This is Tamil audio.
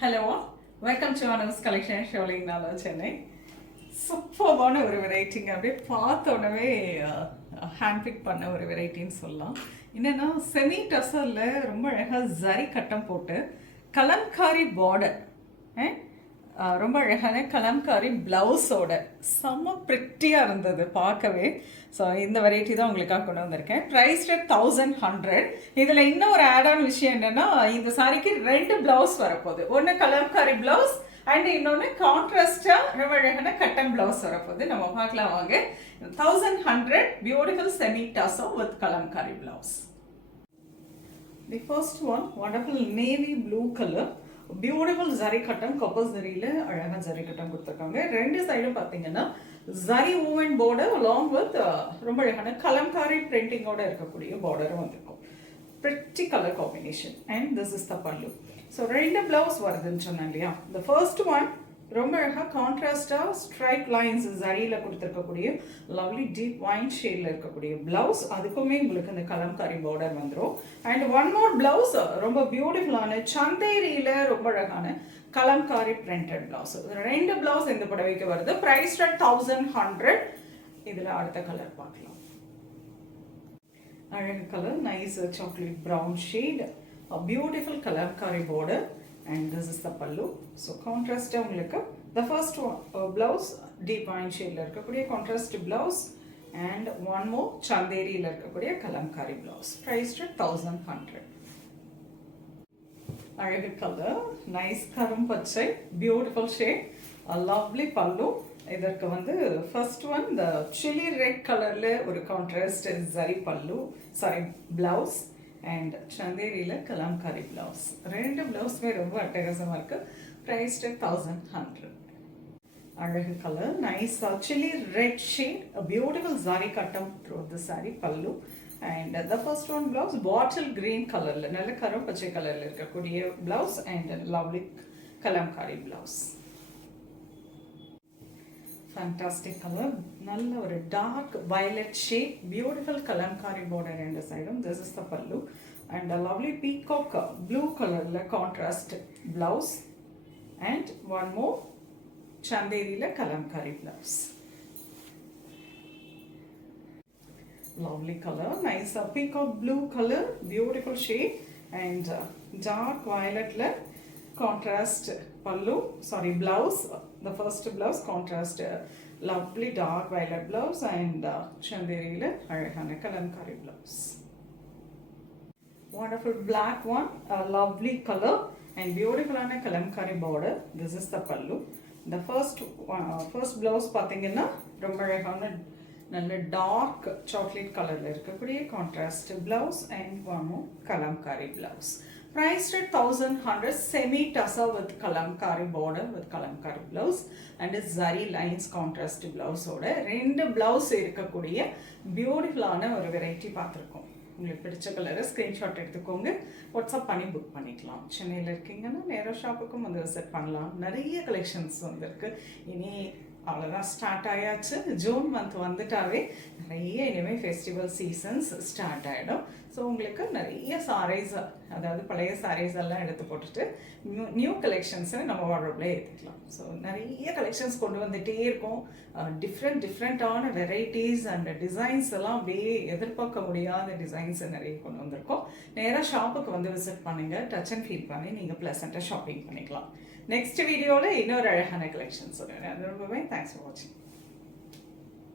Hello, welcome to Anas collection Sholinganallur Chennai. சூப்பர்வான ஒரு வெரைட்டிங்க. அப்படியே பார்த்த உடனே ஹேண்ட் பிக் பண்ண ஒரு வெரைட்டின்னு சொல்லலாம். என்னென்னா செமி டசரில் ரொம்ப அழகாக ஜரி கட்டம் போட்டு கலம்காரி பார்டர், ரொம்ப அழகான கலம்காரி ப்ளவுஸோட செம்ம ப்ரிட்டியாக இருந்தது பார்க்கவே. ஸோ இந்த வெரைட்டி தான் உங்களுக்காக கொண்டு வந்திருக்கேன். Price rate 1100. இதில் இன்னும் ஒரு ஆடான விஷயம் என்னென்னா, இந்த சாரிக்கு 2 ப்ளவுஸ் வரப்போகுது. ஒன்று கலம்காரி ப்ளவுஸ் அண்ட் இன்னொன்று கான்ட்ராஸ்டாக ரொம்ப அழகான கட்டன் ப்ளவுஸ் வரப்போகுது. நம்ம பார்க்கலாம் வாங்க. 1100 beautiful semi tussar with Kalamkari blouse. The first one wonderful navy blue colour, beautiful zari கட்டம், கொப்பர் ஜரியில் அழகாக ஜரி கட்டம் கொடுத்துருக்காங்க. ரெண்டு சைடும் பார்த்தீங்கன்னா zari woven border along with ரொம்ப அழகான கலம்காரி பிரிண்டிங்கோட இருக்கக்கூடிய பார்டரும் வந்திருக்கும். Pretty colour combination and this is the pallu. So 2 blouse வருதுன்னு சொன்னேன் இல்லையா. இந்த ஃபர்ஸ்ட் ஒன் ரொம்ப அழகாக கான்ட்ராஸ்டாக ஸ்ட்ரைப் லைன்ஸ் ஜரியில் கொடுத்துருக்கக்கூடிய லவ்லி டீப் ஒயின் ஷேடில் இருக்கக்கூடிய பிளவுஸ். அதுக்குமே உங்களுக்கு இந்த கலம்காரி பார்டர் வந்துடும். அண்ட் ஒன் மோர் பிளவுஸ் ரொம்ப பியூட்டிஃபுல்லான சந்தேரியில் ரொம்ப அழகான கலம்காரி பிரிண்டட் பிளவுஸ். 2 பிளவுஸ் இந்த புடவைக்கு வருது. Price rate 1100. இதில் அடுத்த கலர் பார்க்கலாம். அழகு colour, nice chocolate brown shade, beautiful Kalamkari border. And this is the pallu. So contrast உங்களுக்கு the first one blouse deep wine shade இருக்கக்கூடிய contrast blouse and one more chanderiயில் இருக்கக்கூடிய கலம்காரி blouse. Price rate 1100. அழகு கலர், நைஸ் கரும் பச்சை, பியூட்டிஃபுல் ஷேட், லவ்லி பல்லு. இதற்கு வந்து ஃபர்ஸ்ட் ஒன் இந்த சில்லி ரெட் கலரில் ஒரு contrast zari pallu, sari blouse and சந்தேரியில் கலம்காரி பிளவுஸ். 2 பிளவுஸுமே ரொம்ப அட்டகாசமாக இருக்குது. ப்ரைஸ் 1100. அழகு colour, nice chilli red shade, beautiful sari கட்டம் through the sari pallu. And the first one blouse bottle green கலரில் நல்ல கரும் பச்சை கலரில் இருக்கக்கூடிய blouse and lovely Kalamkari blouse. Fantastic colour, நல்ல ஒரு dark violet shade, beautiful Kalamkari border ரெண்டு சைடும். This is the pallu and a lovely peacock blue கலரில் contrast blouse and one more சந்தேரியில் Kalamkari blouse. Lovely color, nice peacock blue color, beautiful shade and dark violet contrast pallu, sorry blouse. The first blouse contrast lovely dark violet blouse and chanderi la alagana kalamkari blouse. Wonderful black one, a lovely color and beautiful ana kalamkari border. This is the pallu. The first blouse pathina romba alagana நல்ல டார்க் சாக்லேட் கலரில் இருக்கக்கூடிய contrast blouse and one more Kalamkari blouse. Price rate 1100. Semi tussar with Kalamkari border with Kalamkari blouse and zari lines contrast பிளவுஸோட 2 பிளவுஸ் இருக்கக்கூடிய பியூட்டிஃபுல்லான ஒரு வெரைட்டி பார்த்துருக்கோம். உங்களுக்கு பிடிச்ச கலரை ஸ்க்ரீன்ஷாட் எடுத்துக்கோங்க, வாட்ஸ்அப் பண்ணி புக் பண்ணிக்கலாம். சென்னையில் இருக்கீங்கன்னா நேராக ஷாப்புக்கும் வந்து விசிட் பண்ணலாம். நிறைய கலெக்ஷன்ஸ் வந்துருக்கு. இனி அவ்வளோதான், ஸ்டார்ட் ஆயாச்சு. ஜூன் மந்த் வந்துட்டாவே நிறைய இனிமேல் ஃபெஸ்டிவல் சீசன்ஸ் ஸ்டார்ட் ஆகிடும். ஸோ உங்களுக்கு நிறைய சாரீஸ், அதாவது பழைய சாரீஸ் எல்லாம் எடுத்து போட்டுட்டு நியூ கலெக்ஷன்ஸை நம்ம வார்ட்ரோப்ல ஏற்றிக்கலாம். ஸோ நிறைய கலெக்ஷன்ஸ் கொண்டு வந்துகிட்டே இருக்கும். டிஃப்ரெண்ட்டான வெரைட்டிஸ் அண்ட் டிசைன்ஸ் எல்லாம் அப்படியே எதிர்பார்க்க முடியாத டிசைன்ஸ் நிறைய கொண்டு வந்திருக்கோம். நேராக ஷாப்புக்கு வந்து விசிட் பண்ணுங்கள், டச் அண்ட் ஃபீல் பண்ணி நீங்கள் ப்ளசண்ட்டாக ஷாப்பிங் பண்ணிக்கலாம். நெக்ஸ்ட் வீடியோவில் இன்னொரு அழகான கலெக்ஷன்ஸ் சொல்லுவேன். அது ரொம்பவே தேங்க்ஸ் ஃபார் வாட்சிங்.